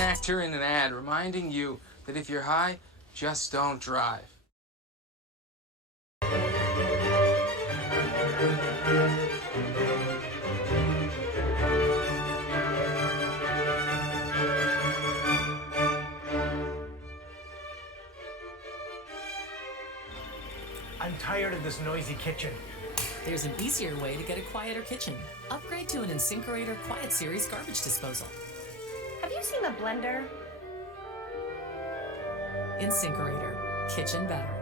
actor in an ad reminding you that if you're high, just don't drive. I'm tired of this noisy kitchen. There's an easier way to get a quieter kitchen. Upgrade to an InSinkErator Quiet Series garbage disposal. Have you seen a blender? InSinkErator. Kitchen better.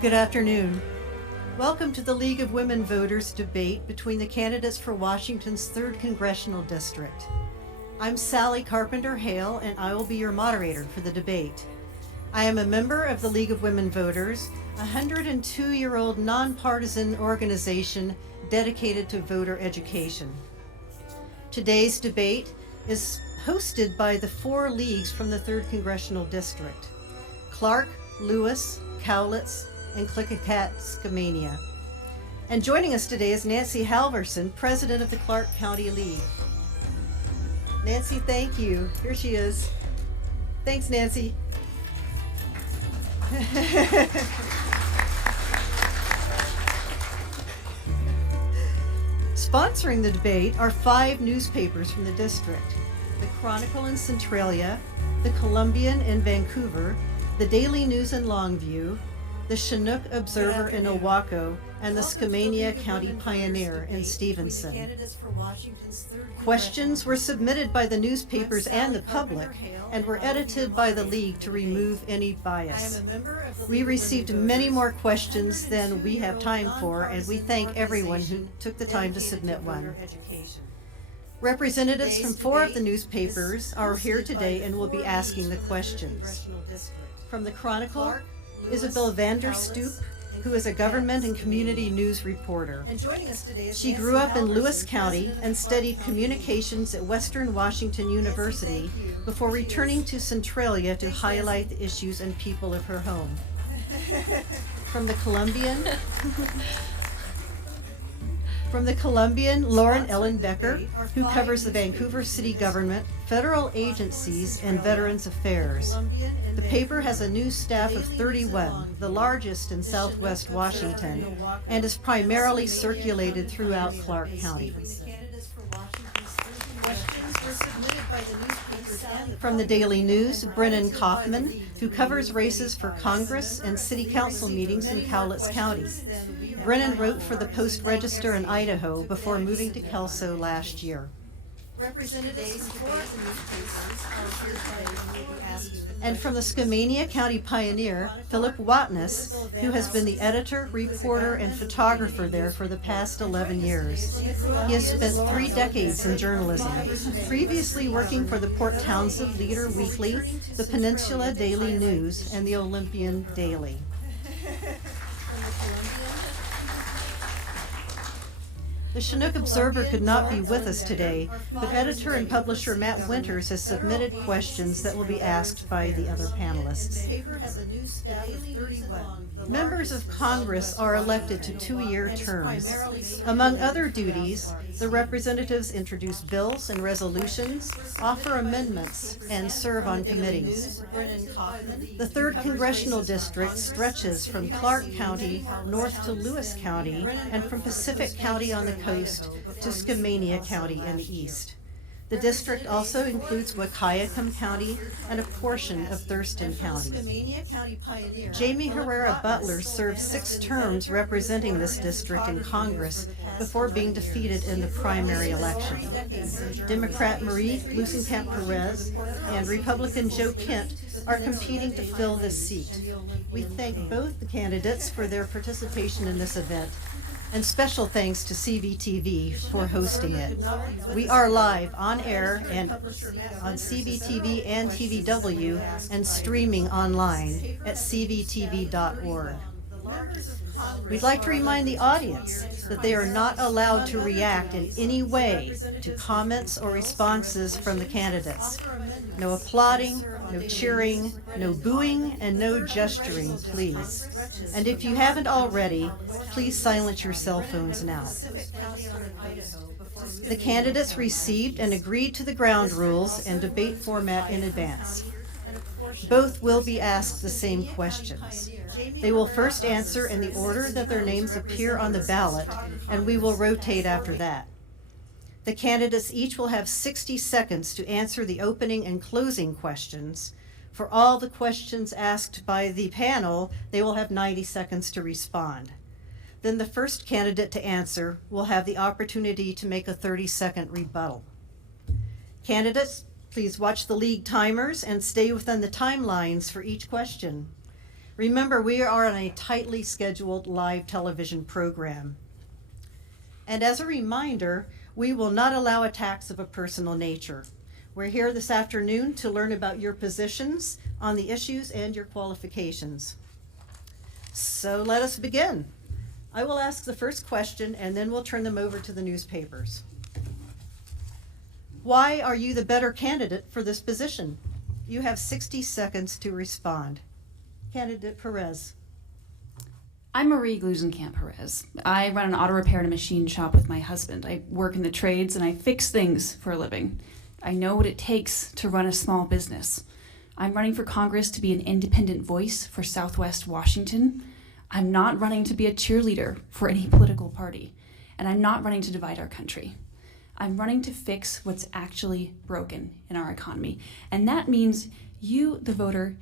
Good afternoon. Welcome to the League of Women Voters debate between the candidates for Washington's 3rd Congressional District. I'm Sally Carpenter Hale, and I will be your moderator for the debate. I am a member of the League of Women Voters, a 102-year-old nonpartisan organization dedicated to voter education. Today's debate is hosted by the 4 leagues from the 3rd Congressional District: Clark, Lewis, Cowlitz, and Gluesenkamp. And joining us today is Nancy Halverson, president of the Clark County League. Nancy, thank you. Here she is. Thanks, Nancy. Sponsoring the debate are 5 newspapers from the district: the Chronicle in Centralia, the Columbian in Vancouver, the Daily News in Longview, the Chinook Observer in Owako, and the Skamania County Pioneer in Stevenson. Questions were submitted by the newspapers and the public and were edited by the League to remove any bias. We received many more questions than we have time for, and we thank everyone who took the time to submit one. Representatives from 4 of the newspapers are here today and will be asking the questions. From the Chronicle, Isabel Vanderstoep, who is a government and community news reporter. She grew up in Lewis County and studied communications at Western Washington University before returning to Centralia to highlight the issues and people of her home. From the Columbian, Lauren Ellen Becker, who covers the Vancouver City Government, federal agencies, and Veterans Affairs. The paper has a news staff of 31, the largest in Southwest Washington, and is primarily circulated throughout Clark County. From the Daily News, Brennan Kaufman, who covers races for Congress and City Council meetings in Cowlitz County. Brennan wrote for the Post-Register in Idaho before moving to Kelso last year. And from the Skamania County Pioneer, Philip Watness, who has been the editor, reporter, and photographer there for the past 11 years. He has spent 3 decades in journalism, previously working for the Port Townsend Leader Weekly, the Peninsula Daily News, and the Olympian Daily. The Chinook Observer could not be with us today, but editor and publisher Matt Winters has submitted questions that will be asked by the other panelists. Members of Congress are elected to 2-year terms. Among other duties, the representatives introduce bills and resolutions, offer amendments, and serve on committees. The 3rd Congressional District stretches from Clark County north to Lewis County and from Pacific County on the coast to Skamania County in the east. The district also includes Wahkiakum County and a portion of Thurston County. Jamie Herrera Butler served 6 terms representing this district in Congress before being defeated in the primary election. Democrat Marie-Glusenkamp-Perez and Republican Joe Kent are competing to fill this seat. We thank both the candidates for their participation in this event, and special thanks to CVTV for hosting it. We are live on air and on CVTV and TVW and streaming online at cvtv.org. We'd like to remind the audience that they are not allowed to react in any way to comments or responses from the candidates. No applauding, no cheering, no booing, and no gesturing, please. And if you haven't already, please silence your cell phones now. The candidates received and agreed to the ground rules and debate format in advance. Both will be asked the same questions. They will first answer in the order that their names appear on the ballot, and we will rotate after that. The candidates each will have 60 seconds to answer the opening and closing questions. For all the questions asked by the panel, they will have 90 seconds to respond. Then the first candidate to answer will have the opportunity to make a 30-second rebuttal. Candidates, please watch the league timers and stay within the timelines for each question. Remember, we are on a tightly scheduled live television program. And as a reminder, we will not allow attacks of a personal nature. We're here this afternoon to learn about your positions on the issues and your qualifications. So let us begin. I will ask the first question and then we'll turn them over to the newspapers. Why are you the better candidate for this position? You have 60 seconds to respond. Candidate Perez. I'm Marie-Glusenkamp-Perez. I run an auto repair and a machine shop with my husband. I work in the trades and I fix things for a living. I know what it takes to run a small business. I'm running for Congress to be an independent voice for Southwest Washington. I'm not running to be a cheerleader for any political party. And I'm not running to divide our country. I'm running to fix what's actually broken in our economy. And that means you, the voter,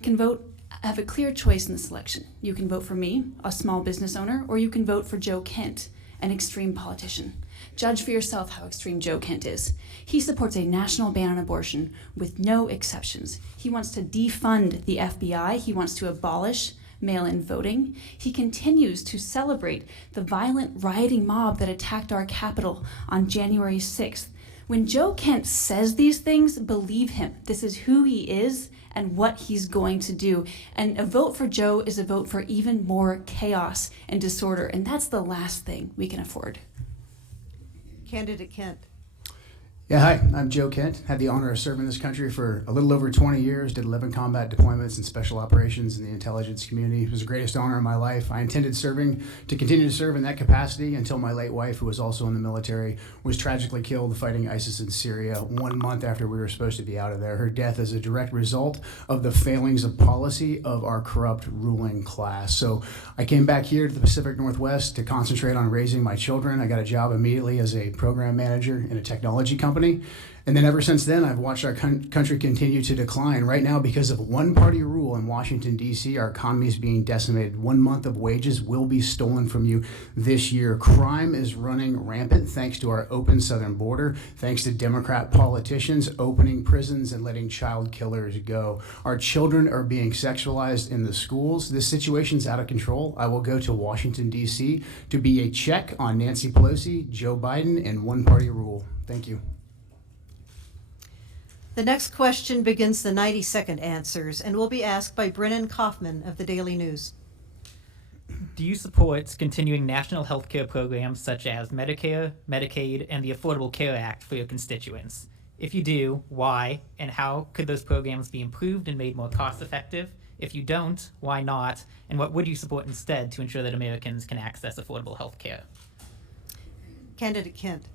can vote, have a clear choice in this election. You can vote for me, a small business owner, or you can vote for Joe Kent, an extreme politician. Judge for yourself how extreme Joe Kent is. He supports a national ban on abortion with no exceptions. He wants to defund the FBI. He wants to abolish mail-in voting. He continues to celebrate the violent rioting mob that attacked our Capitol on January 6th. When Joe Kent says these things, believe him. This is who he is and what he's going to do. And a vote for Joe is a vote for even more chaos and disorder, and that's the last thing we can afford. Candidate Kent. Yeah, hi, I'm Joe Kent. Had the honor of serving this country for a little over 20 years, did 11 combat deployments and special operations in the intelligence community. It was the greatest honor of my life. I intended to continue to serve in that capacity until my late wife, who was also in the military, was tragically killed fighting ISIS in Syria 1 month after we were supposed to be out of there. Her death is a direct result of the failings of policy of our corrupt ruling class. So I came back here to the Pacific Northwest to concentrate on raising my children. I got a job immediately as a program manager in a technology company. And then ever since then, I've watched our country continue to decline. Right now, because of one-party rule in Washington, D.C., our economy is being decimated. 1 month of wages will be stolen from you this year. Crime is running rampant thanks to our open southern border, thanks to Democrat politicians opening prisons and letting child killers go. Our children are being sexualized in the schools. This situation's out of control. I will go to Washington, D.C. to be a check on Nancy Pelosi, Joe Biden, and one-party rule. Thank you. The next question begins the 90-second answers and will be asked by Brennan Kaufman of the Daily News. Do you support continuing national health care programs such as Medicare, Medicaid, and the Affordable Care Act for your constituents? If you do, why, and how could those programs be improved and made more cost-effective? If you don't, why not? And what would you support instead to ensure that Americans can access affordable health care? Candidate Kent.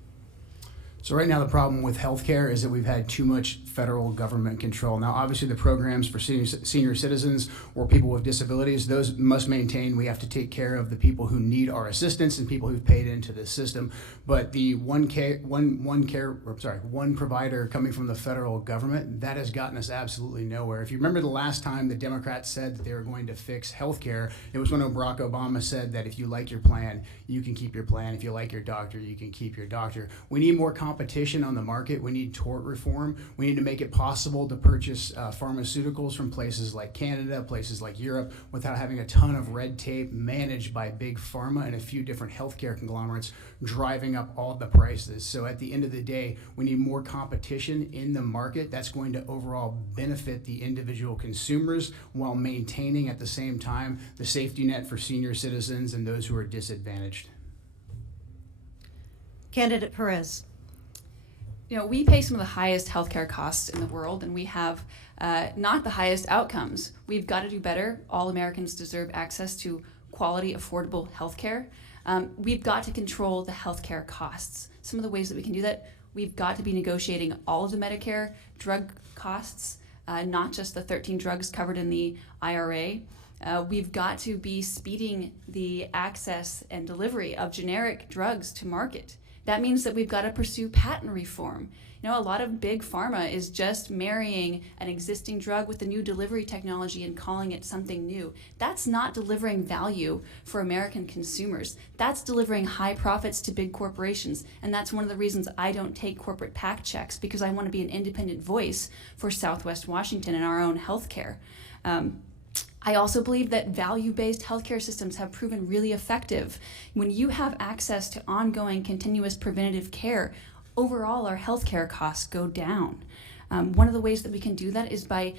So right now the problem with healthcare is that we've had too much federal government control. Now obviously the programs for senior citizens or people with disabilities, those must maintain. We have to take care of the people who need our assistance and people who've paid into the system. But the one provider coming from the federal government, that has gotten us absolutely nowhere. If you remember the last time the Democrats said that they were going to fix healthcare, it was when Barack Obama said that if you like your plan, you can keep your plan. If you like your doctor, you can keep your doctor. We need more competition on the market. We need tort reform. We need to make it possible to purchase pharmaceuticals from places like Canada, places like Europe, without having a ton of red tape managed by big pharma and a few different healthcare conglomerates driving up all the prices. So at the end of the day, we need more competition in the market. That's going to overall benefit the individual consumers while maintaining at the same time the safety net for senior citizens and those who are disadvantaged. Candidate Perez. You know, we pay some of the highest healthcare costs in the world, and we have not the highest outcomes. We've got to do better. All Americans deserve access to quality, affordable healthcare. We've got to control the healthcare costs. Some of the ways that we can do that, we've got to be negotiating all of the Medicare drug costs, not just the 13 drugs covered in the IRA. We've got to be speeding the access and delivery of generic drugs to market. That means that we've got to pursue patent reform. You know, a lot of big pharma is just marrying an existing drug with a new delivery technology and calling it something new. That's not delivering value for American consumers. That's delivering high profits to big corporations. And that's one of the reasons I don't take corporate PAC checks, because I want to be an independent voice for Southwest Washington and our own healthcare. I also believe that value-based healthcare systems have proven really effective. When you have access to ongoing, continuous preventative care, overall our healthcare costs go down. One of the ways that we can do that is by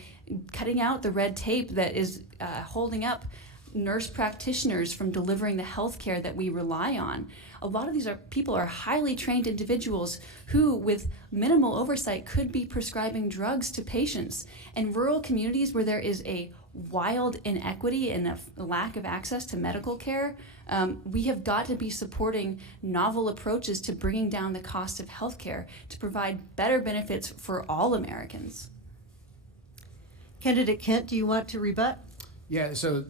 cutting out the red tape that is holding up nurse practitioners from delivering the healthcare that we rely on. A lot of these people are highly trained individuals who, with minimal oversight, could be prescribing drugs to patients. In rural communities where there is a wild inequity and a lack of access to medical care, we have got to be supporting novel approaches to bringing down the cost of healthcare to provide better benefits for all Americans. Candidate Kent, do you want to rebut? Yeah, so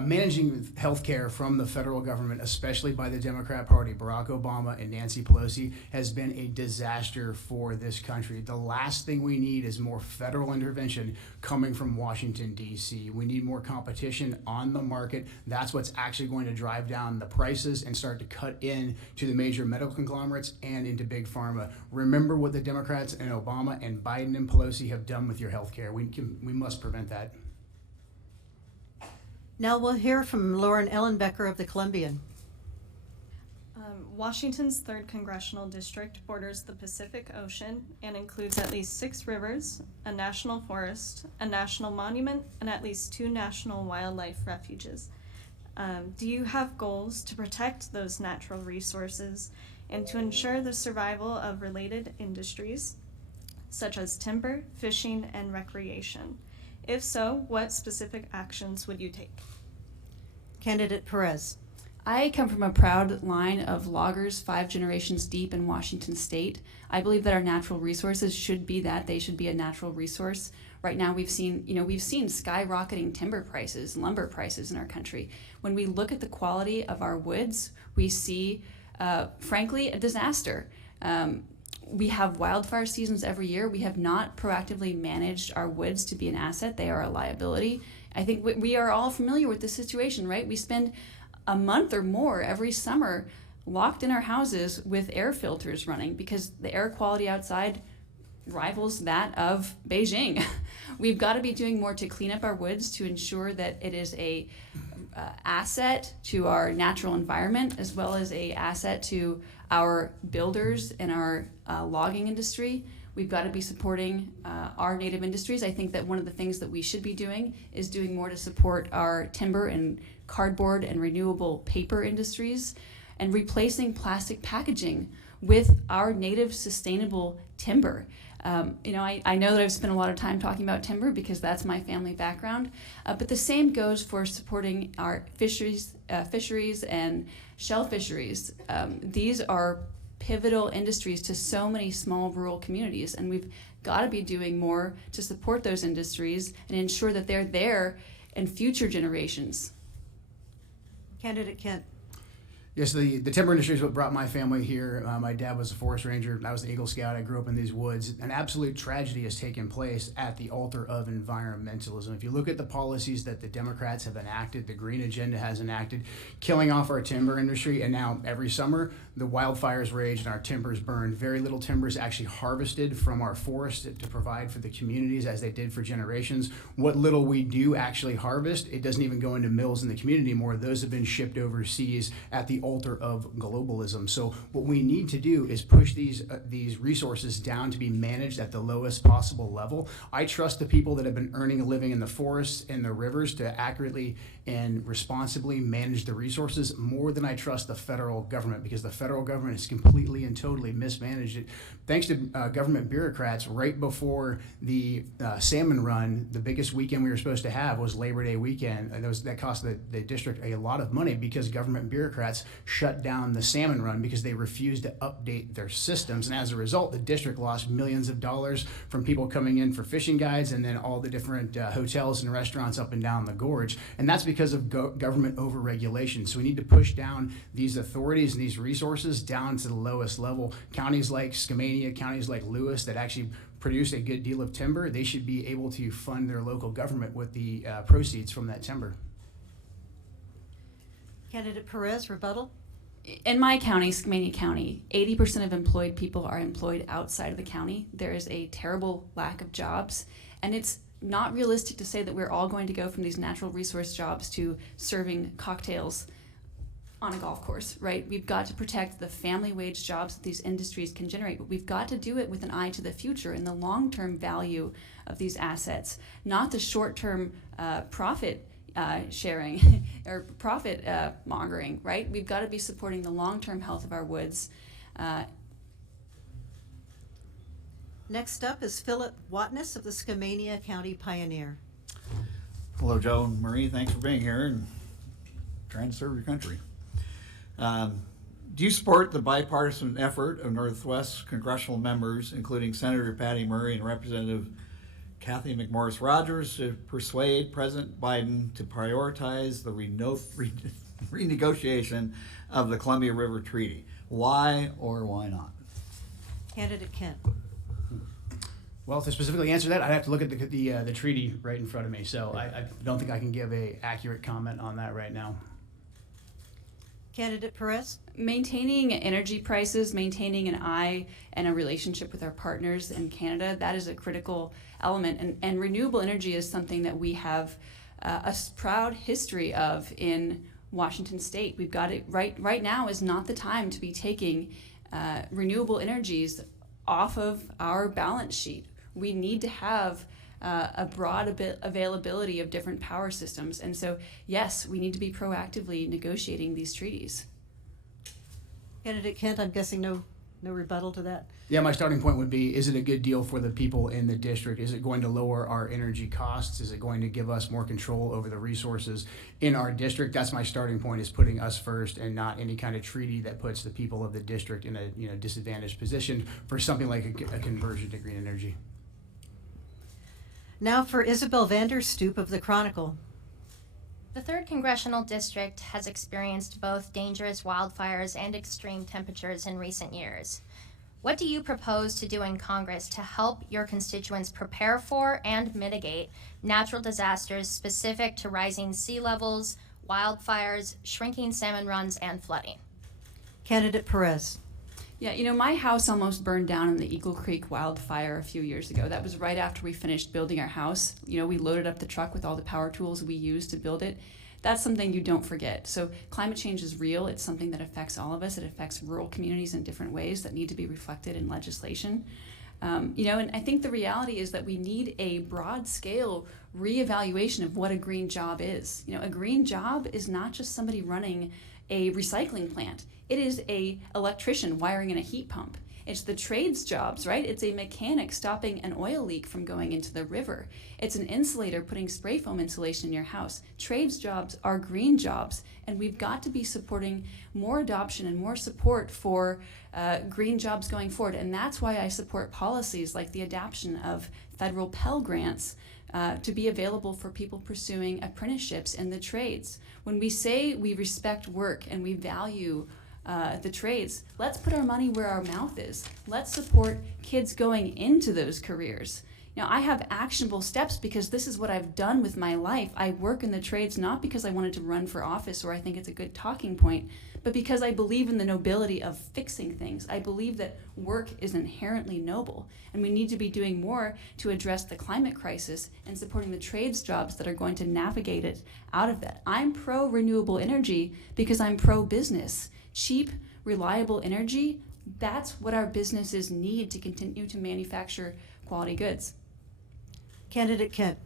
managing healthcare from the federal government, especially by the Democrat Party, Barack Obama and Nancy Pelosi, has been a disaster for this country. The last thing we need is more federal intervention coming from Washington, D.C. We need more competition on the market. That's what's actually going to drive down the prices and start to cut in to the major medical conglomerates and into big pharma. Remember what the Democrats and Obama and Biden and Pelosi have done with your healthcare. We must prevent that. Now we'll hear from Lauren Ellenbecker of the Columbian. Washington's 3rd Congressional District borders the Pacific Ocean and includes at least 6 rivers, a national forest, a national monument, and at least 2 national wildlife refuges. Do you have goals to protect those natural resources and to ensure the survival of related industries such as timber, fishing, and recreation? If so, what specific actions would you take? Candidate Perez. I come from a proud line of loggers 5 generations deep in Washington state. I believe that our natural resources should be that. They should be a natural resource. Right now we've seen skyrocketing timber prices, lumber prices in our country. When we look at the quality of our woods, we see, frankly, a disaster. We have wildfire seasons every year. We have not proactively managed our woods to be an asset. They are a liability. I think we are all familiar with this situation, right? We spend a month or more every summer locked in our houses with air filters running because the air quality outside rivals that of Beijing. We've got to be doing more to clean up our woods to ensure that it is a asset to our natural environment as well as a asset to our builders and our logging industry. We've got to be supporting our native industries. I think that one of the things that we should be doing is doing more to support our timber and cardboard and renewable paper industries and replacing plastic packaging with our native sustainable timber. I know that I've spent a lot of time talking about timber because that's my family background, but the same goes for supporting our fisheries and shell fisheries. These are pivotal industries to so many small rural communities, and we've got to be doing more to support those industries and ensure that they're there in future generations. Candidate Kent. Yes, the timber industry is what brought my family here. My dad was a forest ranger. I was an Eagle Scout. I grew up in these woods. An absolute tragedy has taken place at the altar of environmentalism. If you look at the policies that the Democrats have enacted, the Green Agenda has enacted, killing off our timber industry, and now every summer the wildfires rage and our timbers burn. Very little timber is actually harvested from our forest to provide for the communities as they did for generations. What little we do actually harvest, it doesn't even go into mills in the community anymore. Those have been shipped overseas at the altar of globalism. So what we need to do is push these resources down to be managed at the lowest possible level. I trust the people that have been earning a living in the forests and the rivers to accurately and responsibly manage the resources more than I trust the federal government, because the federal government has completely and totally mismanaged it. Thanks to government bureaucrats, right before the salmon run, the biggest weekend we were supposed to have was Labor Day weekend. That cost the district a lot of money because government bureaucrats shut down the salmon run because they refused to update their systems. And as a result, the district lost millions of dollars from people coming in for fishing guides and then all the different hotels and restaurants up and down the gorge. And that's because of government overregulation. So we need to push down these authorities and these resources down to the lowest level. Counties like Skamania, counties like Lewis that actually produce a good deal of timber, they should be able to fund their local government with the proceeds from that timber. Candidate Perez, rebuttal. In my county, Skamania County, 80% of employed people are employed outside of the county. There is a terrible lack of jobs, and it's not realistic to say that we're all going to go from these natural resource jobs to serving cocktails on a golf course, right? We've got to protect the family wage jobs that these industries can generate, but we've got to do it with an eye to the future and the long-term value of these assets, not the short-term profit sharing or profit mongering, right? We've got to be supporting the long-term health of our woods. Next up is Philip Watness of the Skamania County Pioneer. Hello, Joe and Marie. Thanks for being here and trying to serve your country. Do you support the bipartisan effort of Northwest congressional members, including Senator Patty Murray and Representative Kathy McMorris Rogers, to persuade President Biden to prioritize the renegotiation of the Columbia River Treaty? Why or why not? Candidate Kent. Well, to specifically answer that, I'd have to look at the treaty right in front of me. So I don't think I can give an accurate comment on that right now. Candidate Perez. Maintaining energy prices, maintaining an eye and a relationship with our partners in Canada, that is a critical element. And renewable energy is something that we have a proud history of in Washington State. We've got it right now is not the time to be taking renewable energies off of our balance sheet. We need to have a broad availability of different power systems. And so, yes, we need to be proactively negotiating these treaties. Candidate Kent, I'm guessing no rebuttal to that. Yeah, my starting point would be, is it a good deal for the people in the district? Is it going to lower our energy costs? Is it going to give us more control over the resources in our district? That's my starting point, is putting us first and not any kind of treaty that puts the people of the district in a disadvantaged position for something like a conversion to green energy. Now for Isabel Vanderstoep of the Chronicle. The 3rd Congressional District has experienced both dangerous wildfires and extreme temperatures in recent years. What do you propose to do in Congress to help your constituents prepare for and mitigate natural disasters specific to rising sea levels, wildfires, shrinking salmon runs, and flooding? Candidate Perez. Yeah, my house almost burned down in the Eagle Creek wildfire a few years ago. That was right after we finished building our house. We loaded up the truck with all the power tools we used to build it. That's something you don't forget. So climate change is real. It's something that affects all of us. It affects rural communities in different ways that need to be reflected in legislation. And I think the reality is that we need a broad-scale reevaluation of what a green job is. A green job is not just somebody running a recycling plant. It is a electrician wiring in a heat pump. It's the trades jobs, right? It's a mechanic stopping an oil leak from going into the river. It's an insulator putting spray foam insulation in your house. Trades jobs are green jobs, and we've got to be supporting more adoption and more support for green jobs going forward. And that's why I support policies like the adoption of federal Pell Grants to be available for people pursuing apprenticeships in the trades. When we say we respect work and we value the trades, let's put our money where our mouth is. Let's support kids going into those careers. I have actionable steps because this is what I've done with my life. I work in the trades not because I wanted to run for office or I think it's a good talking point, but because I believe in the nobility of fixing things. I believe that work is inherently noble, and we need to be doing more to address the climate crisis and supporting the trades jobs that are going to navigate it out of that. I'm pro-renewable energy because I'm pro-business. Cheap, reliable energy, that's what our businesses need to continue to manufacture quality goods. Candidate Kent.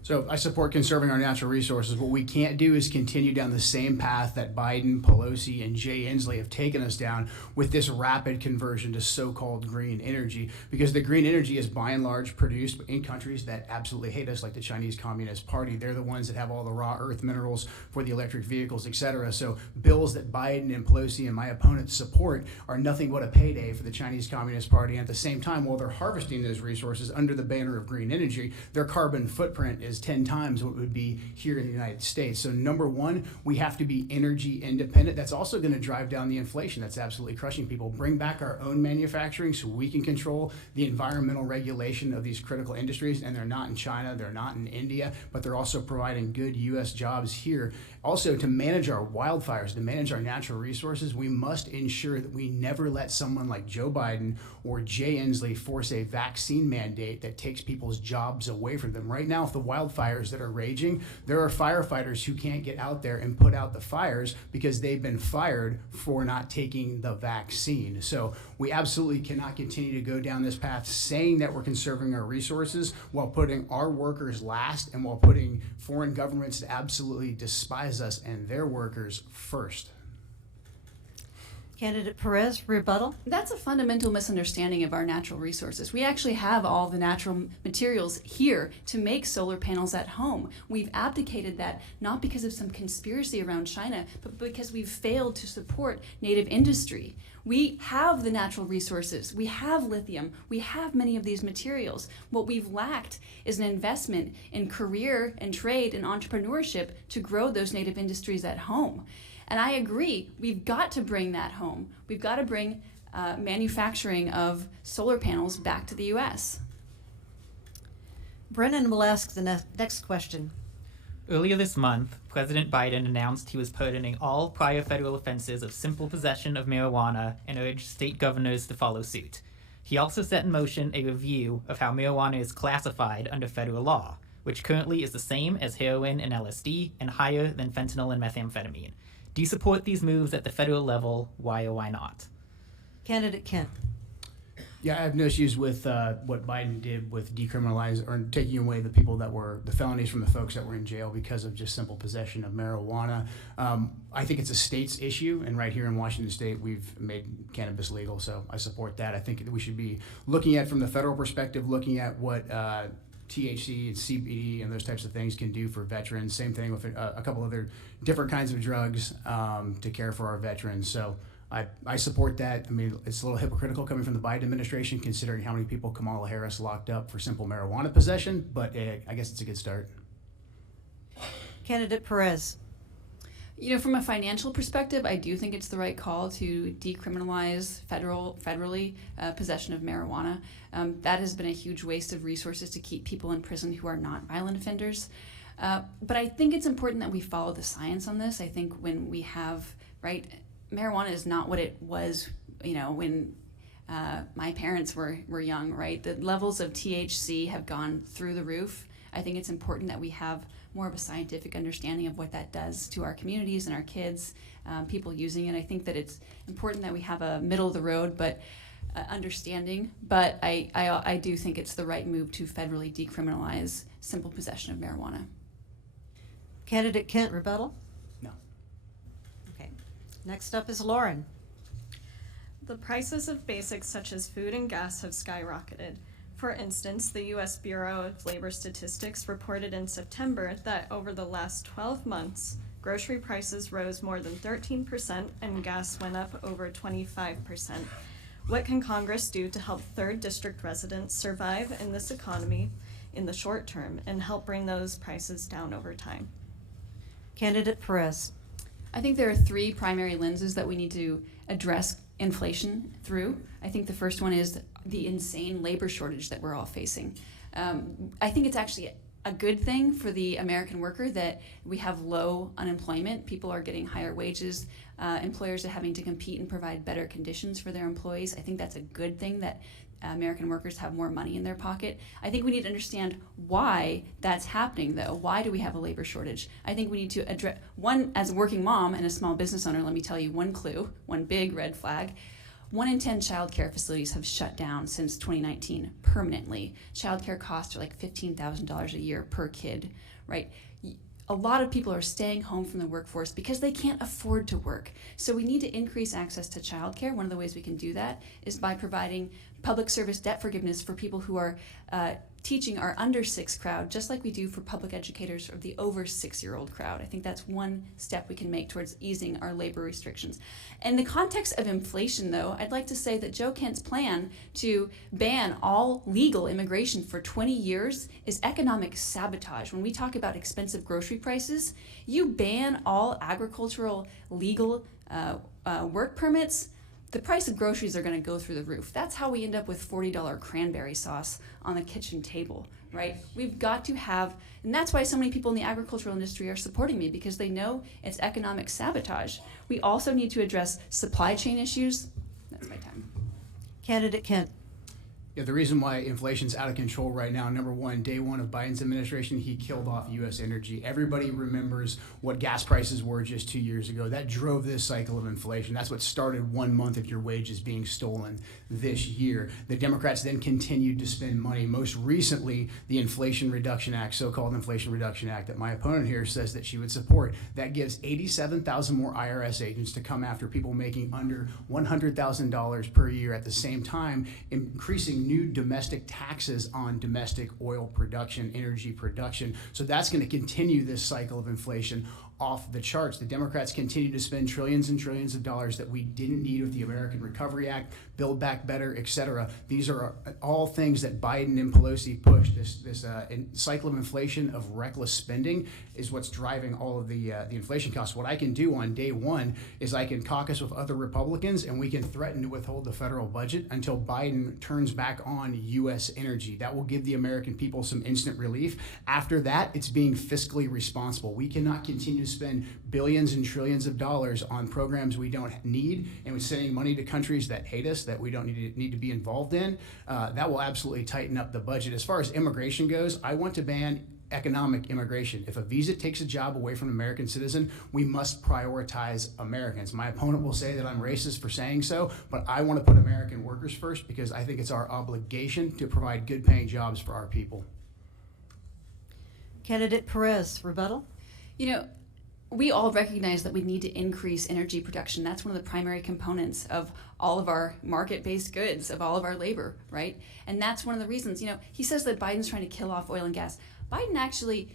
So I support conserving our natural resources. What we can't do is continue down the same path that Biden, Pelosi, and Jay Inslee have taken us down with this rapid conversion to so-called green energy, because the green energy is by and large produced in countries that absolutely hate us, like the Chinese Communist Party. They're the ones that have all the raw earth minerals for the electric vehicles, etc. So bills that Biden and Pelosi and my opponents support are nothing but a payday for the Chinese Communist Party. And at the same time, while they're harvesting those resources under the banner of green energy, their carbon footprint is 10 times what it would be here in the United States. So number one, we have to be energy independent. That's also going to drive down the inflation that's absolutely crushing people. Bring back our own manufacturing so we can control the environmental regulation of these critical industries. And they're not in China, they're not in India, but they're also providing good U.S. jobs here. Also, to manage our wildfires, to manage our natural resources, we must ensure that we never let someone like Joe Biden or Jay Inslee force a vaccine mandate that takes people's jobs away from them. Right now, if the wildfires that are raging, there are firefighters who can't get out there and put out the fires because they've been fired for not taking the vaccine. So we absolutely cannot continue to go down this path saying that we're conserving our resources while putting our workers last and while putting foreign governments to absolutely despise us and their workers first. Candidate Perez, rebuttal. That's a fundamental misunderstanding of our natural resources. We actually have all the natural materials here to make solar panels at home. We've abdicated that not because of some conspiracy around China, but because we've failed to support native industry. We have the natural resources. We have lithium. We have many of these materials. What we've lacked is an investment in career and trade and entrepreneurship to grow those native industries at home. And I agree, we've got to bring that home. We've got to bring manufacturing of solar panels back to the U.S. Brennan will ask the next question. Earlier this month, President Biden announced he was pardoning all prior federal offenses of simple possession of marijuana and urged state governors to follow suit. He also set in motion a review of how marijuana is classified under federal law, which currently is the same as heroin and LSD and higher than fentanyl and methamphetamine. Do you support these moves at the federal level? Why or why not? Candidate Kent. Yeah, I have no issues with what Biden did with decriminalize or taking away the people that were the felonies from the folks that were in jail because of just simple possession of marijuana. I think it's a state's issue, and right here in Washington State, we've made cannabis legal, so I support that. I think that we should be looking at, from the federal perspective, looking at what THC and CBD and those types of things can do for veterans. Same thing with a couple other different kinds of drugs to care for our veterans. So I support that. I mean, it's a little hypocritical coming from the Biden administration, considering how many people Kamala Harris locked up for simple marijuana possession, but I guess it's a good start. Candidate Perez. You know, from a financial perspective, I do think it's the right call to decriminalize federally possession of marijuana. That has been a huge waste of resources to keep people in prison who are not violent offenders. But I think it's important that we follow the science on this. I think when we have, right, marijuana is not what it was, you know, when my parents were young, right? The levels of THC have gone through the roof. I think it's important that we have more of a scientific understanding of what that does to our communities and our kids, people using it. I think that it's important that we have a middle of the road, but understanding. But I do think it's the right move to federally decriminalize simple possession of marijuana. Candidate Kent, rebuttal? No. Okay. Next up is Lauren. The prices of basics such as food and gas have skyrocketed. For instance, the U.S. Bureau of Labor Statistics reported in September that over the last 12 months, grocery prices rose more than 13% and gas went up over 25%. What can Congress do to help 3rd District residents survive in this economy in the short term and help bring those prices down over time? Candidate Perez. I think there are 3 primary lenses that we need to address inflation through. I think the first one is the insane labor shortage that we're all facing. I think it's actually a good thing for the American worker that we have low unemployment. People are getting higher wages. Employers are having to compete and provide better conditions for their employees. I think that's a good thing that American workers have more money in their pocket. I think we need to understand why that's happening, though. Why do we have a labor shortage? I think we need to address, one, as a working mom and a small business owner, let me tell you one clue, one big red flag. 1 in 10 child care facilities have shut down since 2019 permanently. Child care costs are like $15,000 a year per kid, right? A lot of people are staying home from the workforce because they can't afford to work. So we need to increase access to child care. One of the ways we can do that is by providing public service debt forgiveness for people who are teaching our under 6 crowd, just like we do for public educators of the over 6-year-old crowd. I think that's one step we can make towards easing our labor restrictions. In the context of inflation, though, I'd like to say that Joe Kent's plan to ban all legal immigration for 20 years is economic sabotage. When we talk about expensive grocery prices, you ban all agricultural legal work permits, the price of groceries are going to go through the roof. That's how we end up with $40 cranberry sauce on the kitchen table, right? We've got to have, and that's why so many people in the agricultural industry are supporting me, because they know it's economic sabotage. We also need to address supply chain issues. That's my time. Candidate Kent. Yeah, the reason why inflation's out of control right now, number one, day one of Biden's administration, he killed off U.S. energy. Everybody remembers what gas prices were just 2 years ago. That drove this cycle of inflation. That's what started 1 month of your wages being stolen this year. The Democrats then continued to spend money. Most recently, the Inflation Reduction Act, so-called Inflation Reduction Act, that my opponent here says that she would support. That gives 87,000 more IRS agents to come after people making under $100,000 per year, at the same time increasing new domestic taxes on domestic oil production, energy production. So that's going to continue this cycle of inflation off the charts. The Democrats continue to spend trillions and trillions of dollars that we didn't need with the American Recovery Act, Build Back Better, etc. These are all things that Biden and Pelosi pushed. This cycle of inflation, of reckless spending, is what's driving all of the inflation costs. What I can do on day one is I can caucus with other Republicans, and we can threaten to withhold the federal budget until Biden turns back on U.S. energy. That will give the American people some instant relief. After that, it's being fiscally responsible. We cannot continue to spend billions and trillions of dollars on programs we don't need, and we're sending money to countries that hate us, that we don't need to be involved in. That will absolutely tighten up the budget. As far as immigration goes, I want to ban economic immigration. If a visa takes a job away from an American citizen, we must prioritize Americans. My opponent will say that I'm racist for saying so, but I want to put American workers first because I think it's our obligation to provide good paying jobs for our people. Candidate Perez, rebuttal? You know, we all recognize that we need to increase energy production. That's one of the primary components of all of our market-based goods, of all of our labor, right? And that's one of the reasons, he says that Biden's trying to kill off oil and gas. Biden actually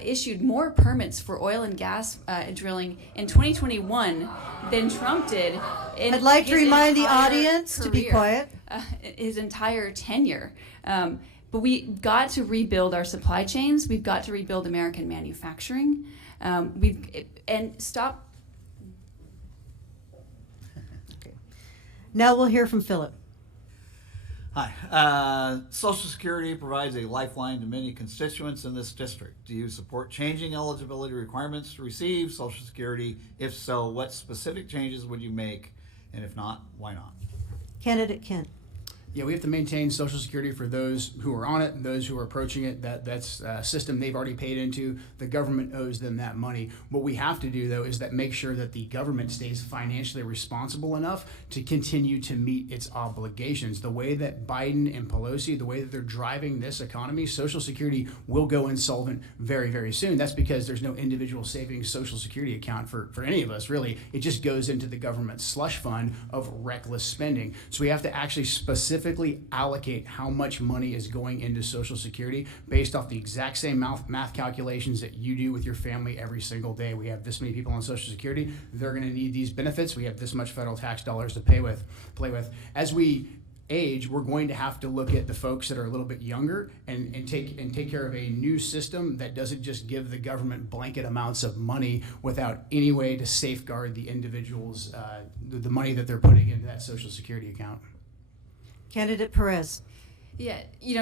issued more permits for oil and gas drilling in 2021 than Trump did in I'd like to his remind the entire audience to be career, quiet. His entire tenure. But we've got to rebuild our supply chains. We've got to rebuild American manufacturing. And stop. Okay. Now we'll hear from Philip. Hi. Social Security provides a lifeline to many constituents in this district. Do you support changing eligibility requirements to receive Social Security? If so, what specific changes would you make? And if not, why not? Candidate Kent. Yeah, we have to maintain Social Security for those who are on it and those who are approaching it. That's a system they've already paid into. The government owes them that money. What we have to do, though, is that make sure that the government stays financially responsible enough to continue to meet its obligations. The way that Biden and Pelosi, the way that they're driving this economy, Social Security will go insolvent very, very soon. That's because there's no individual savings Social Security account for any of us, really. It just goes into the government slush fund of reckless spending. So we have to actually specifically allocate how much money is going into Social Security based off the exact same math calculations that you do with your family every single day. We have this many people on Social Security. They're going to need these benefits. We have this much federal tax dollars to play with. As we age, we're going to have to look at the folks that are a little bit younger and take care of a new system that doesn't just give the government blanket amounts of money without any way to safeguard the individuals, the money that they're putting into that Social Security account. Candidate Perez. Yeah,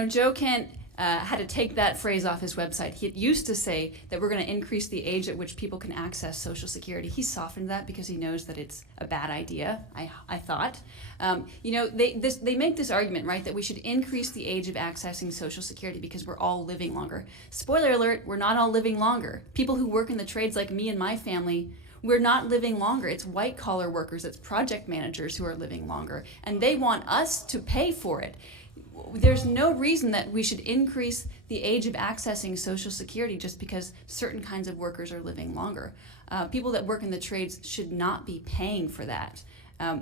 Joe Kent had to take that phrase off his website. He used to say that we're going to increase the age at which people can access Social Security. He softened that because he knows that it's a bad idea, I thought. They make this argument, right, that we should increase the age of accessing Social Security because we're all living longer. Spoiler alert, we're not all living longer. People who work in the trades like me and my family, we're not living longer. It's white-collar workers, it's project managers who are living longer, and they want us to pay for it. There's no reason that we should increase the age of accessing Social Security just because certain kinds of workers are living longer. People that work in the trades should not be paying for that.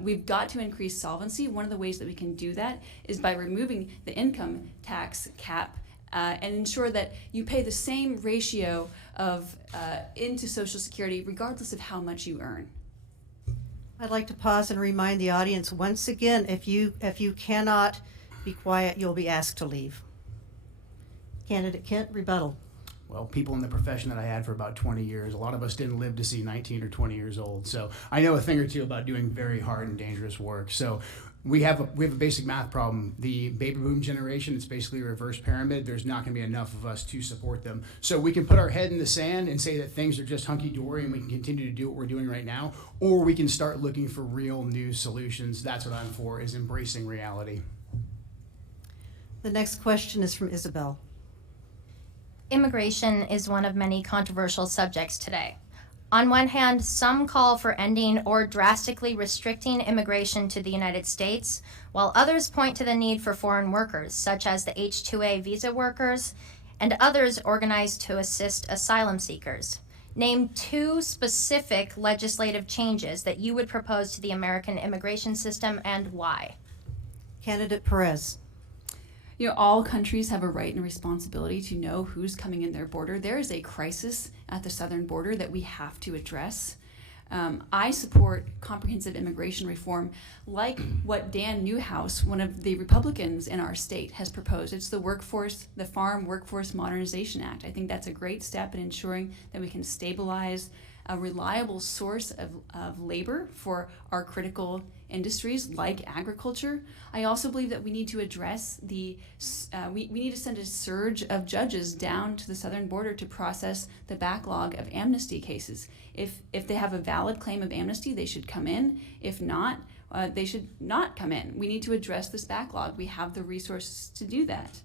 We've got to increase solvency. One of the ways that we can do that is by removing the income tax cap and ensure that you pay the same ratio of into Social Security regardless of how much you earn. I'd like to pause and remind the audience once again, if you cannot be quiet, you'll be asked to leave. Candidate Kent, rebuttal. Well, people in the profession that I had for about 20 years, a lot of us didn't live to see 19 or 20 years old. So I know a thing or two about doing very hard and dangerous work. So we have a basic math problem. The baby boom generation, it's basically a reverse pyramid. There's not going to be enough of us to support them. So we can put our head in the sand and say that things are just hunky-dory and we can continue to do what we're doing right now, or we can start looking for real new solutions. That's what I'm for, is embracing reality. The next question is from Isabel. Immigration is one of many controversial subjects today. On one hand, some call for ending or drastically restricting immigration to the United States, while others point to the need for foreign workers, such as the H-2A visa workers, and others organized to assist asylum seekers. Name 2 specific legislative changes that you would propose to the American immigration system and why. Candidate Perez. All countries have a right and responsibility to know who's coming in their border. There is a crisis at the southern border that we have to address. I support comprehensive immigration reform like what Dan Newhouse, one of the Republicans in our state, has proposed. It's the Farm Workforce Modernization Act. I think that's a great step in ensuring that we can stabilize a reliable source of labor for our critical industries like agriculture. I also believe that we need to address we need to send a surge of judges down to the southern border to process the backlog of amnesty cases. If they have a valid claim of amnesty, they should come in. If not, they should not come in. We need to address this backlog. We have the resources to do that.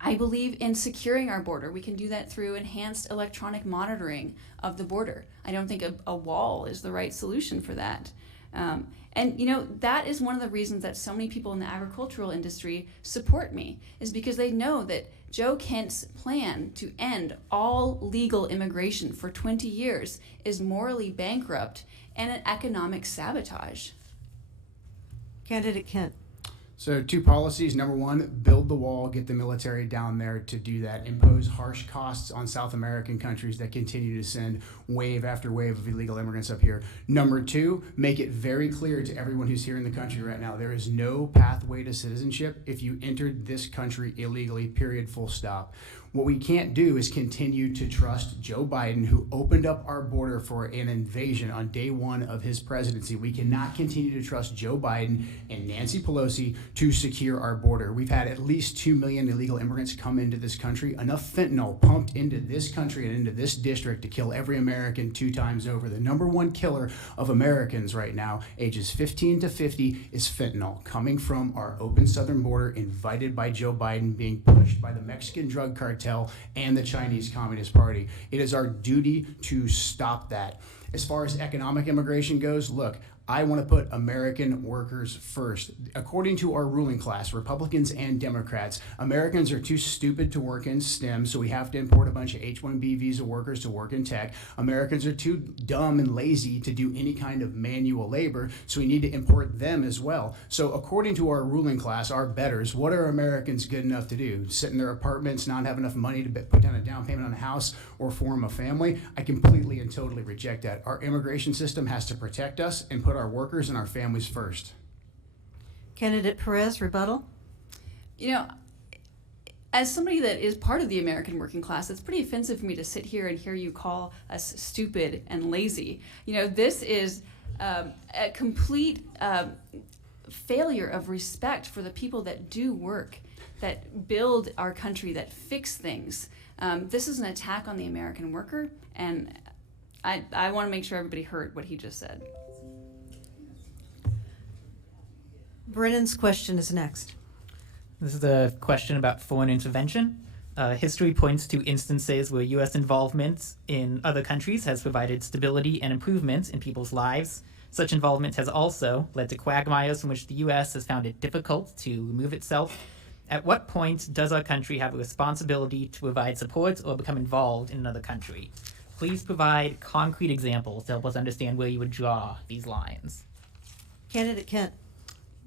I believe in securing our border. We can do that through enhanced electronic monitoring of the border. I don't think a wall is the right solution for that. And that is one of the reasons that so many people in the agricultural industry support me, is because they know that Joe Kent's plan to end all legal immigration for 20 years is morally bankrupt and an economic sabotage. Candidate Kent. So 2 policies. Number 1, build the wall, get the military down there to do that, impose harsh costs on South American countries that continue to send wave after wave of illegal immigrants up here. Number 2, make it very clear to everyone who's here in the country right now, there is no pathway to citizenship if you entered this country illegally, period, full stop. What we can't do is continue to trust Joe Biden, who opened up our border for an invasion on day 1 of his presidency. We cannot continue to trust Joe Biden and Nancy Pelosi to secure our border. We've had at least 2 million illegal immigrants come into this country, enough fentanyl pumped into this country and into this district to kill every American 2 times over. The number 1 killer of Americans right now, ages 15 to 50, is fentanyl, coming from our open southern border, invited by Joe Biden, being pushed by the Mexican drug cartel and the Chinese Communist Party. It is our duty to stop that. As far as economic immigration goes, look, I want to put American workers first. According to our ruling class, Republicans and Democrats, Americans are too stupid to work in STEM, so we have to import a bunch of H-1B visa workers to work in tech. Americans are too dumb and lazy to do any kind of manual labor, so we need to import them as well. So according to our ruling class, our betters, what are Americans good enough to do? Sit in their apartments, not have enough money to put down a down payment on a house or form a family? I completely and totally reject that. Our immigration system has to protect us and put our workers and our families first. Candidate Perez, rebuttal. As somebody that is part of the American working class, it's pretty offensive for me to sit here and hear you call us stupid and lazy. This is a complete failure of respect for the people that do work, that build our country, that fix things. This is an attack on the American worker, and I want to make sure everybody heard what he just said. Brennan's question is next. This is a question about foreign intervention. History points to instances where U.S. involvement in other countries has provided stability and improvement in people's lives. Such involvement has also led to quagmires from which the U.S. has found it difficult to remove itself. At what point does our country have a responsibility to provide support or become involved in another country? Please provide concrete examples to help us understand where you would draw these lines. Candidate Kent.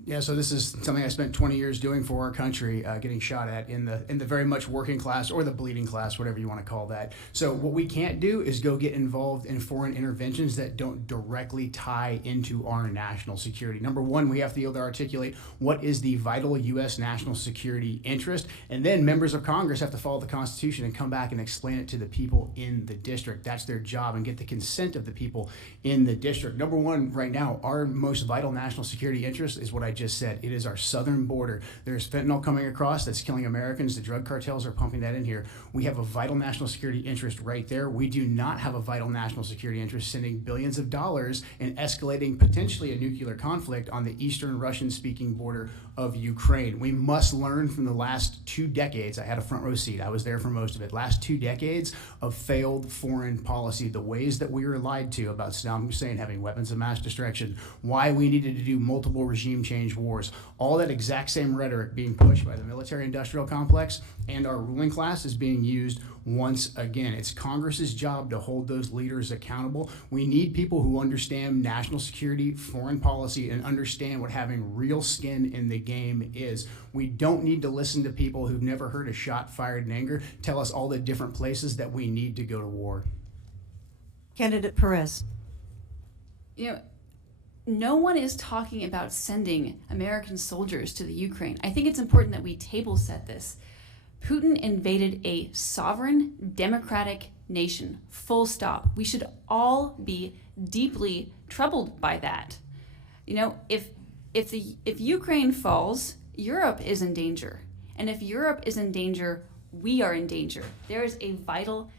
Yeah, so this is something I spent 20 years doing for our country, getting shot at in the very much working class or the bleeding class, whatever you want to call that. So what we can't do is go get involved in foreign interventions that don't directly tie into our national security. Number 1, we have to be able to articulate what is the vital U.S. national security interest, and then members of Congress have to follow the Constitution and come back and explain it to the people in the district. That's their job, and get the consent of the people in the district. Number 1 right now, our most vital national security interest is what I just said. It is our southern border. There's fentanyl coming across that's killing Americans. The drug cartels are pumping that in here. We have a vital national security interest right there. We do not have a vital national security interest sending billions of dollars and escalating potentially a nuclear conflict on the eastern Russian-speaking border of Ukraine. We must learn from the last 2 decades. I had a front row seat. I was there for most of it. Last 2 decades of failed foreign policy, the ways that we were lied to about Saddam Hussein having weapons of mass destruction, why we needed to do multiple regime change wars, all that exact same rhetoric being pushed by the military-industrial complex and our ruling class is being used once again. It's Congress's job to hold those leaders accountable. We need people who understand national security, foreign policy, and understand what having real skin in the game is. We don't need to listen to people who've never heard a shot fired in anger tell us all the different places that we need to go to war. Candidate Perez. No one is talking about sending American soldiers to the Ukraine. I think it's important that we table set this. Putin invaded a sovereign, democratic nation, full stop. We should all be deeply troubled by that. If Ukraine falls, Europe is in danger. And if Europe is in danger, we are in danger. There is a vital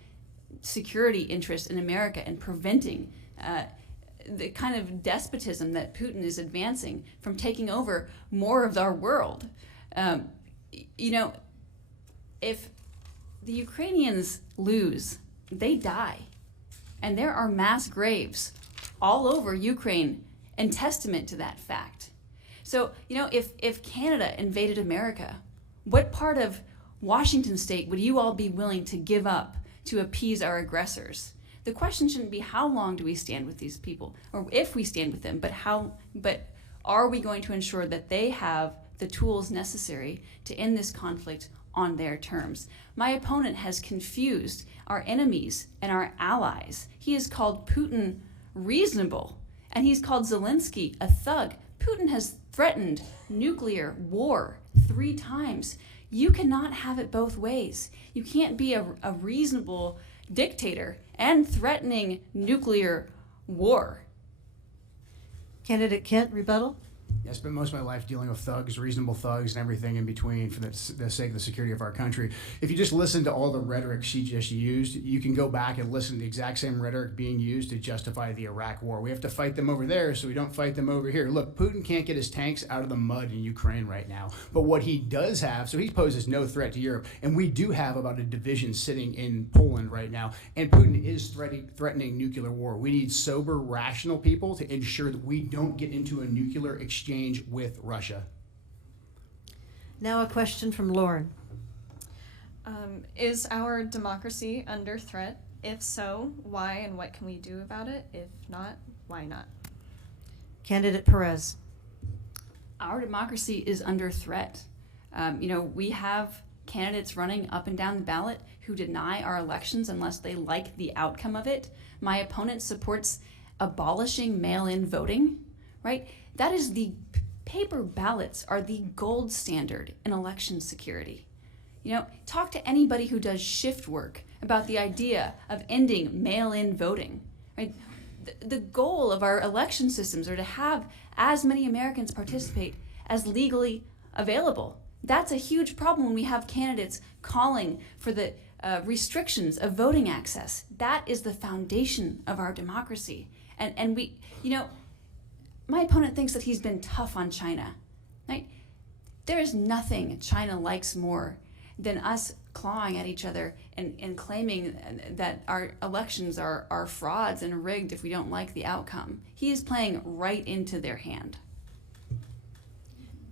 security interest in America in preventing the kind of despotism that Putin is advancing from taking over more of our world. if the Ukrainians lose, they die. And there are mass graves all over Ukraine in testament to that fact. So, if Canada invaded America, what part of Washington state would you all be willing to give up to appease our aggressors? The question shouldn't be how long do we stand with these people, or if we stand with them, but are we going to ensure that they have the tools necessary to end this conflict on their terms? My opponent has confused our enemies and our allies. He has called Putin reasonable, and he's called Zelensky a thug. Putin has threatened nuclear war 3 times. You cannot have it both ways. You can't be a reasonable dictator and threatening nuclear war. Candidate Kent, rebuttal? I spent most of my life dealing with thugs, reasonable thugs, and everything in between for the sake of the security of our country. If you just listen to all the rhetoric she just used, you can go back and listen to the exact same rhetoric being used to justify the Iraq war. We have to fight them over there so we don't fight them over here. Look, Putin can't get his tanks out of the mud in Ukraine right now. But what he does have, so he poses no threat to Europe, and we do have about a division sitting in Poland right now, and Putin is threatening nuclear war. We need sober, rational people to ensure that we don't get into a nuclear exchange with Russia. Now a question from Lauren. Is our democracy under threat? If so, why and what can we do about it? If not, why not? Candidate Perez. Our democracy is under threat. We have candidates running up and down the ballot who deny our elections unless they like the outcome of it. My opponent supports abolishing mail-in voting, right? That is paper ballots are the gold standard in election security. Talk to anybody who does shift work about the idea of ending mail-in voting, right? The goal of our election systems are to have as many Americans participate as legally available. That's a huge problem when we have candidates calling for the restrictions of voting access. That is the foundation of our democracy. And we, my opponent thinks that he's been tough on China. Right? There is nothing China likes more than us clawing at each other and claiming that our elections are frauds and rigged if we don't like the outcome. He is playing right into their hand.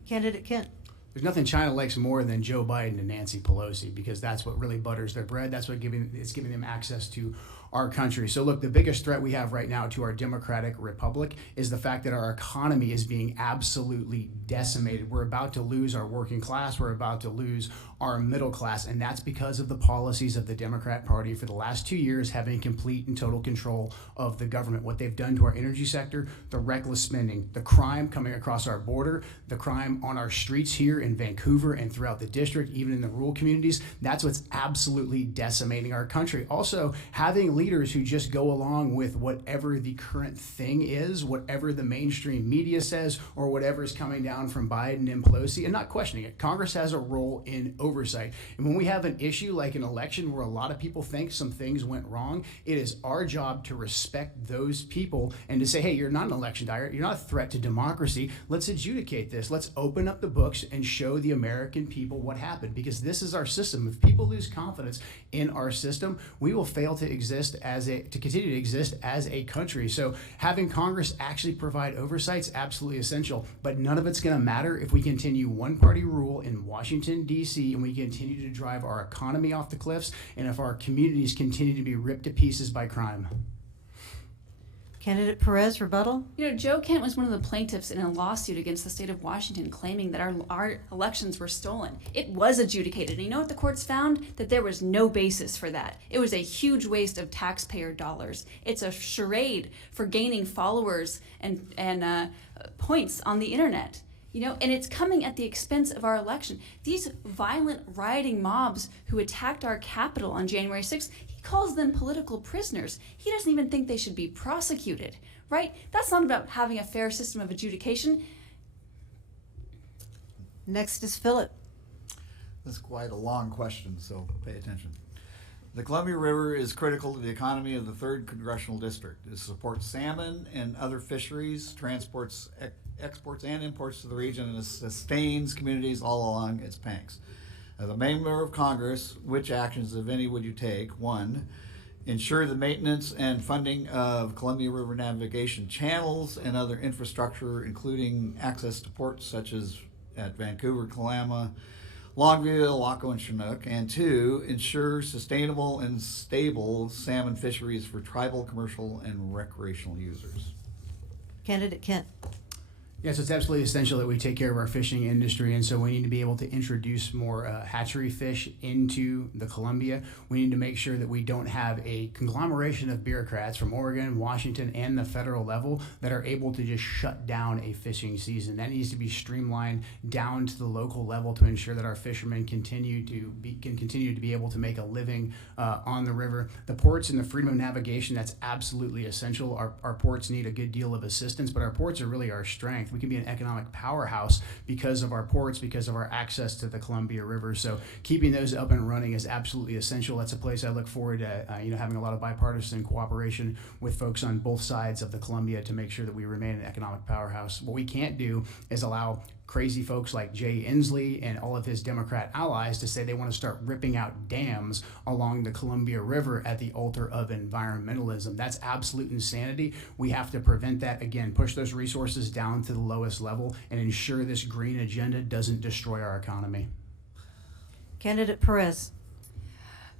Candidate Kent. There's nothing China likes more than Joe Biden and Nancy Pelosi, because that's what really butters their bread. That's what is giving them access to our country. So look, the biggest threat we have right now to our democratic republic is the fact that our economy is being absolutely decimated. We're about to lose our working class. We're about to lose our middle class. And that's because of the policies of the Democrat Party for the last 2 years having complete and total control of the government. What they've done to our energy sector, the reckless spending, the crime coming across our border, the crime on our streets here in Vancouver and throughout the district, even in the rural communities, that's what's absolutely decimating our country. Also, having leaders who just go along with whatever the current thing is, whatever the mainstream media says, or whatever is coming down from Biden and Pelosi, and not questioning it. Congress has a role in oversight. And when we have an issue like an election where a lot of people think some things went wrong, it is our job to respect those people and to say, hey, you're not an election dyer, you're not a threat to democracy. Let's adjudicate this. Let's open up the books and show the American people what happened, because this is our system. If people lose confidence in our system, we will fail to continue to exist as a country. So having Congress actually provide oversight is absolutely essential, but none of it's going to matter if we continue one-party rule in Washington, D.C., and we continue to drive our economy off the cliffs, and if our communities continue to be ripped to pieces by crime. Candidate Perez, rebuttal. Joe Kent was one of the plaintiffs in a lawsuit against the state of Washington claiming that our elections were stolen. It was adjudicated. And you know what the courts found? That there was no basis for that. It was a huge waste of taxpayer dollars. It's a charade for gaining followers and points on the internet. And it's coming at the expense of our election. These violent rioting mobs who attacked our Capitol on January 6th, he calls them political prisoners. He doesn't even think they should be prosecuted, right? That's not about having a fair system of adjudication. Next is Philip. This is quite a long question, so pay attention. The Columbia River is critical to the economy of the 3rd Congressional District. It supports salmon and other fisheries, exports and imports to the region, and it sustains communities all along its banks. As a member of Congress, which actions, if any, would you take? 1, ensure the maintenance and funding of Columbia River navigation channels and other infrastructure, including access to ports such as at Vancouver, Kalama, Longview, Laco, and Chinook. And 2, ensure sustainable and stable salmon fisheries for tribal, commercial, and recreational users. Candidate Kent. Yes, it's absolutely essential that we take care of our fishing industry, and so we need to be able to introduce more hatchery fish into the Columbia. We need to make sure that we don't have a conglomeration of bureaucrats from Oregon, Washington, and the federal level that are able to just shut down a fishing season. That needs to be streamlined down to the local level to ensure that our fishermen can continue to be able to make a living on the river. The ports and the freedom of navigation, that's absolutely essential. Our ports need a good deal of assistance, but our ports are really our strength. We can be an economic powerhouse because of our ports, because of our access to the Columbia River. So keeping those up and running is absolutely essential. That's a place I look forward to having a lot of bipartisan cooperation with folks on both sides of the Columbia to make sure that we remain an economic powerhouse. What we can't do is allow crazy folks like Jay Inslee and all of his Democrat allies to say they want to start ripping out dams along the Columbia River at the altar of environmentalism. That's absolute insanity. We have to prevent that. Again, push those resources down to the lowest level and ensure this green agenda doesn't destroy our economy. Candidate Perez.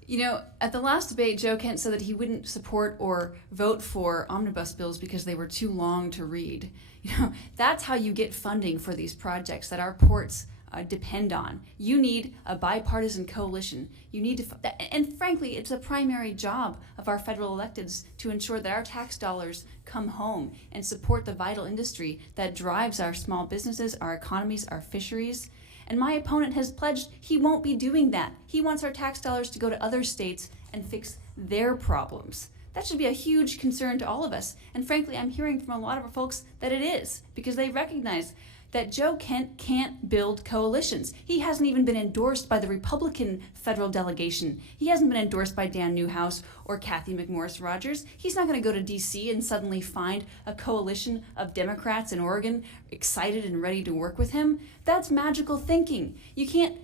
You know, at the last debate, Joe Kent said that he wouldn't support or vote for omnibus bills because they were too long to read. You know, that's how you get funding for these projects that our ports depend on. You need a bipartisan coalition. You need to, and frankly, it's a primary job of our federal electeds to ensure that our tax dollars come home and support the vital industry that drives our small businesses, our economies, our fisheries. And my opponent has pledged he won't be doing that. He wants our tax dollars to go to other states and fix their problems. That should be a huge concern to all of us. And frankly, I'm hearing from a lot of our folks that it is, because they recognize that Joe Kent can't build coalitions. He hasn't even been endorsed by the Republican federal delegation. He hasn't been endorsed by Dan Newhouse or Kathy McMorris Rodgers. He's not going to go to D.C. and suddenly find a coalition of Democrats in Oregon excited and ready to work with him. That's magical thinking. You can't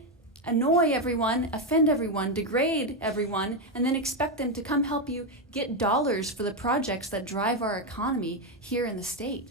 annoy everyone, offend everyone, degrade everyone, and then expect them to come help you get dollars for the projects that drive our economy here in the state.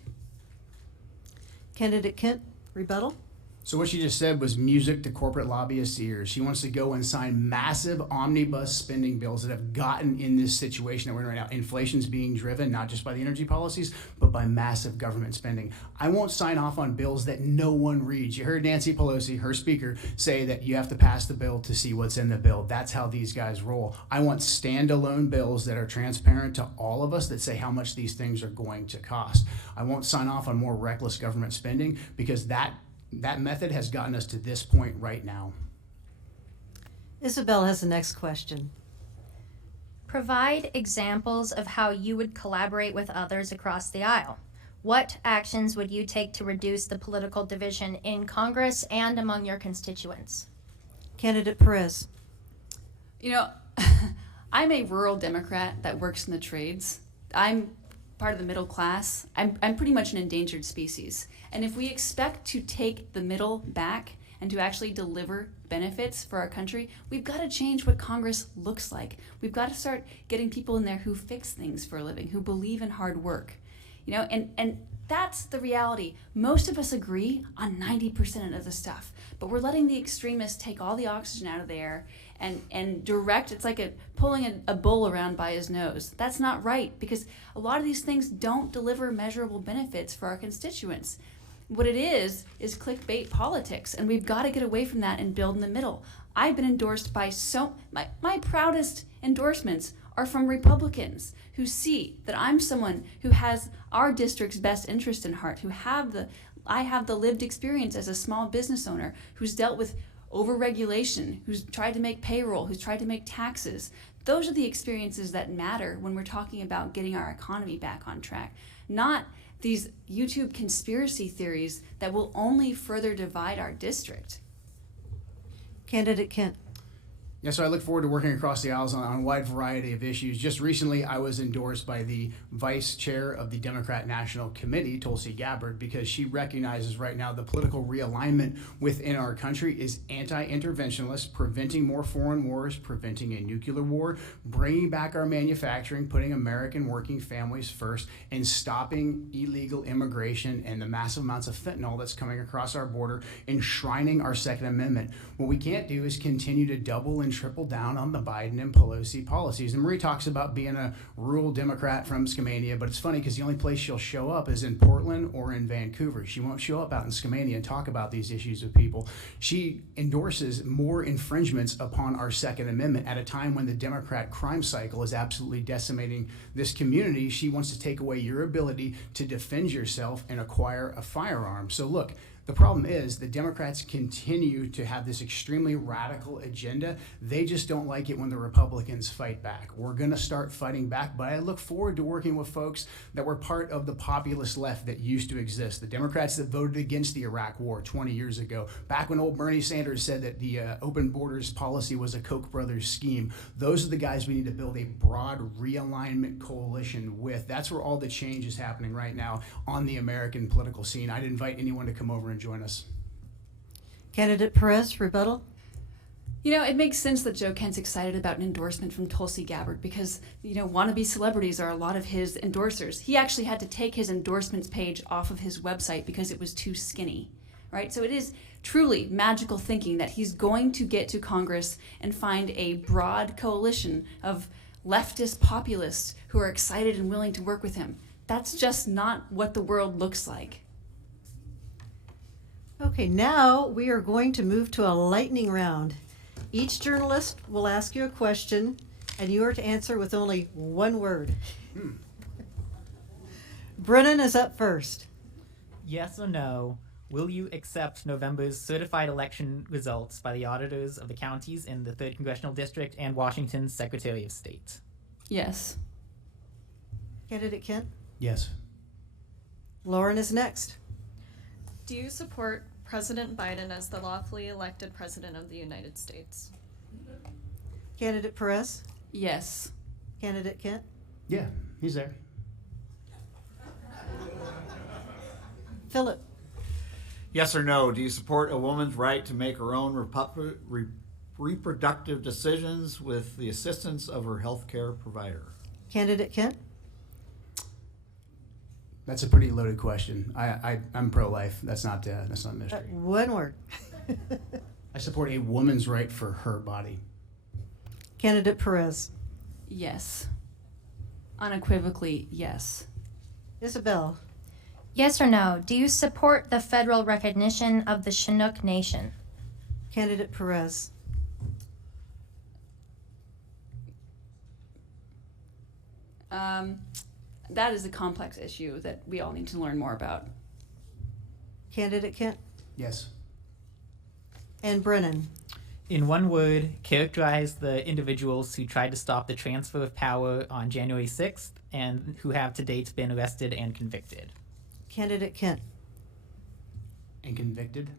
Candidate Kent, rebuttal. So what she just said was music to corporate lobbyists' ears. She wants to go and sign massive omnibus spending bills that have gotten in this situation that we're in right now. Inflation's being driven not just by the energy policies, but by massive government spending. I won't sign off on bills that no one reads. You heard Nancy Pelosi, her speaker, say that you have to pass the bill to see what's in the bill. That's how these guys roll. I want standalone bills that are transparent to all of us that say how much these things are going to cost. I won't sign off on more reckless government spending because that method has gotten us to this point right now. Isabel has the next question. Provide examples of how you would collaborate with others across the aisle. What actions would you take to reduce the political division in Congress and among your constituents? Candidate Perez. You know, I'm a rural Democrat that works in the trades. I'm part of the middle class. I'm pretty much an endangered species. And if we expect to take the middle back and to actually deliver benefits for our country, we've got to change what Congress looks like. We've got to start getting people in there who fix things for a living, who believe in hard work. You know, and that's the reality. Most of us agree on 90% of the stuff, but we're letting the extremists take all the oxygen out of the air and direct. It's like pulling a bull around by his nose. That's not right, because a lot of these things don't deliver measurable benefits for our constituents. What it is clickbait politics, and we've got to get away from that and build in the middle. I've been endorsed by my proudest endorsements are from Republicans who see that I'm someone who has our district's best interest in heart, I have the lived experience as a small business owner who's dealt with overregulation, who's tried to make payroll, who's tried to make taxes. Those are the experiences that matter when we're talking about getting our economy back on track, not these YouTube conspiracy theories that will only further divide our district. Candidate Kent. Yeah, so I look forward to working across the aisles on a wide variety of issues. Just recently, I was endorsed by the vice chair of the Democrat National Committee, Tulsi Gabbard, because she recognizes right now the political realignment within our country is anti-interventionist, preventing more foreign wars, preventing a nuclear war, bringing back our manufacturing, putting American working families first, and stopping illegal immigration and the massive amounts of fentanyl that's coming across our border, enshrining our Second Amendment. What we can't do is continue to double and triple down on the Biden and Pelosi policies. And Marie talks about being a rural Democrat from Skamania, but it's funny because the only place she'll show up is in Portland or in Vancouver. She won't show up out in Skamania and talk about these issues with people. She endorses more infringements upon our Second Amendment at a time when the Democrat crime cycle is absolutely decimating this community. She wants to take away your ability to defend yourself and acquire a firearm. So look, the problem is the Democrats continue to have this extremely radical agenda. They just don't like it when the Republicans fight back. We're going to start fighting back, but I look forward to working with folks that were part of the populist left that used to exist. The Democrats that voted against the Iraq War 20 years ago, back when old Bernie Sanders said that the open borders policy was a Koch brothers scheme. Those are the guys we need to build a broad realignment coalition with. That's where all the change is happening right now on the American political scene. I'd invite anyone to come over and join us. Candidate Perez, rebuttal. You know, it makes sense that Joe Kent's excited about an endorsement from Tulsi Gabbard because, wannabe celebrities are a lot of his endorsers. He actually had to take his endorsements page off of his website because it was too skinny, right? So it is truly magical thinking that he's going to get to Congress and find a broad coalition of leftist populists who are excited and willing to work with him. That's just not what the world looks like. Okay, now we are going to move to a lightning round. Each journalist will ask you a question, and you are to answer with only one word. Brennan is up first. Yes or no, will you accept November's certified election results by the auditors of the counties in the 3rd Congressional District and Washington's Secretary of State? Yes. Candidate Kent? Yes. Lauren is next. Do you support President Biden as the lawfully elected President of the United States? Candidate Perez? Yes. Candidate Kent? Yeah, he's there. Philip? Yes or no? Do you support a woman's right to make her own reproductive decisions with the assistance of her health care provider? Candidate Kent? That's a pretty loaded question. I'm pro-life. That's not a mystery. One word. I support a woman's right for her body. Candidate Perez? Yes. Unequivocally, yes. Isabel? Yes or no, do you support the federal recognition of the Chinook Nation? Candidate Perez? That is a complex issue that we all need to learn more about. Candidate Kent? Yes. And Brennan? In one word, characterize the individuals who tried to stop the transfer of power on January 6th and who have to date been arrested and convicted. Candidate Kent? And convicted?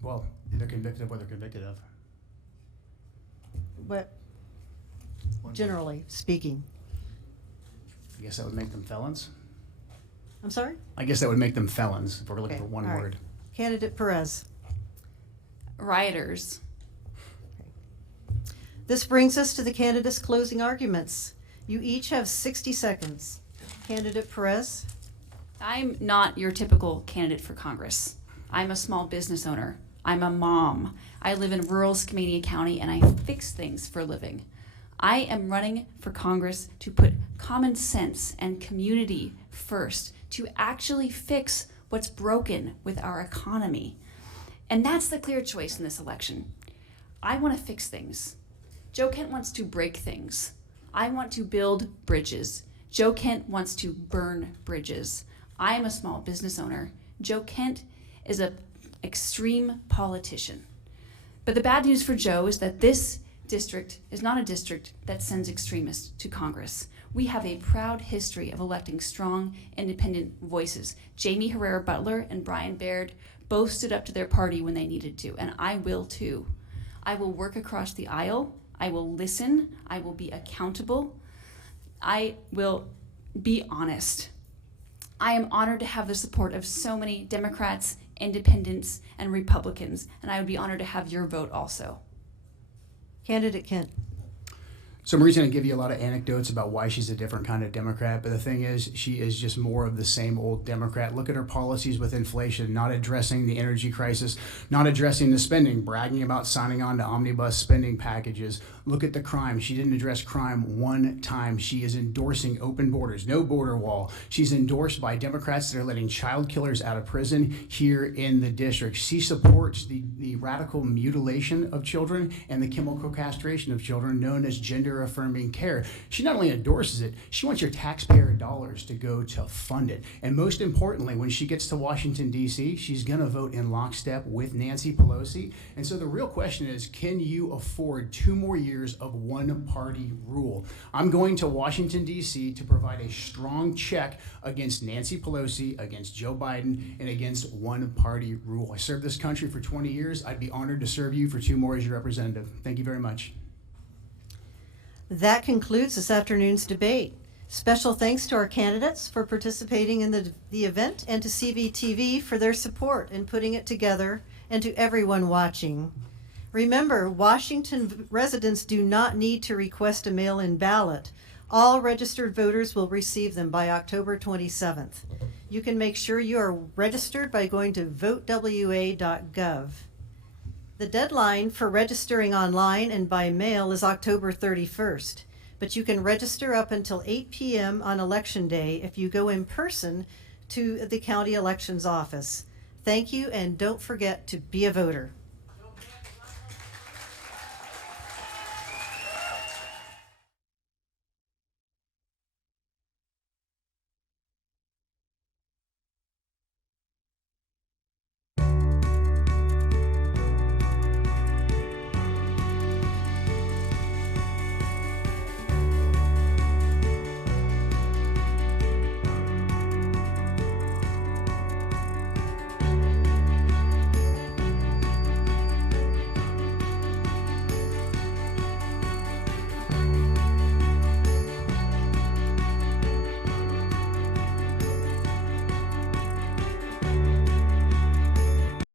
Well, they're convicted of what they're convicted of. What? Generally speaking. I guess that would make them felons. I'm sorry? I guess that would make them felons if we're looking Okay, for one all right. word. Candidate Perez? Rioters. This brings us to the candidates' closing arguments. You each have 60 seconds. Candidate Perez? I'm not your typical candidate for Congress. I'm a small business owner. I'm a mom. I live in rural Skamania County and I fix things for a living. I am running for Congress to put common sense and community first, to actually fix what's broken with our economy. And that's the clear choice in this election. I want to fix things. Joe Kent wants to break things. I want to build bridges. Joe Kent wants to burn bridges. I am a small business owner. Joe Kent is an extreme politician. But the bad news for Joe is that this district is not a district that sends extremists to Congress. We have a proud history of electing strong, independent voices. Jamie Herrera Butler and Brian Baird both stood up to their party when they needed to, and I will too. I will work across the aisle. I will listen. I will be accountable. I will be honest. I am honored to have the support of so many Democrats, Independents, and Republicans, and I would be honored to have your vote also. Candidate Kent. So Marie's going to give you a lot of anecdotes about why she's a different kind of Democrat, but the thing is, she is just more of the same old Democrat. Look at her policies with inflation, not addressing the energy crisis, not addressing the spending, bragging about signing on to omnibus spending packages. Look at the crime. She didn't address crime one time. She is endorsing open borders, no border wall. She's endorsed by Democrats that are letting child killers out of prison here in the district. She supports the radical mutilation of children and the chemical castration of children known as gender-affirming care. She not only endorses it, she wants your taxpayer dollars to go to fund it. And most importantly, when she gets to Washington, D.C., she's going to vote in lockstep with Nancy Pelosi. And so the real question is, can you afford 2 more years of one-party rule? I'm going to Washington, D.C. to provide a strong check against Nancy Pelosi, against Joe Biden, and against one-party rule. I served this country for 20 years. I'd be honored to serve you for 2 more as your representative. Thank you very much. That concludes this afternoon's debate. Special thanks to our candidates for participating in the event, and to CVTV for their support in putting it together, and to everyone watching. Remember, Washington residents do not need to request a mail-in ballot. All registered voters will receive them by October 27th. You can make sure you are registered by going to votewa.gov. The deadline for registering online and by mail is October 31st, but you can register up until 8 p.m. on Election Day if you go in person to the county elections office. Thank you, and don't forget to be a voter.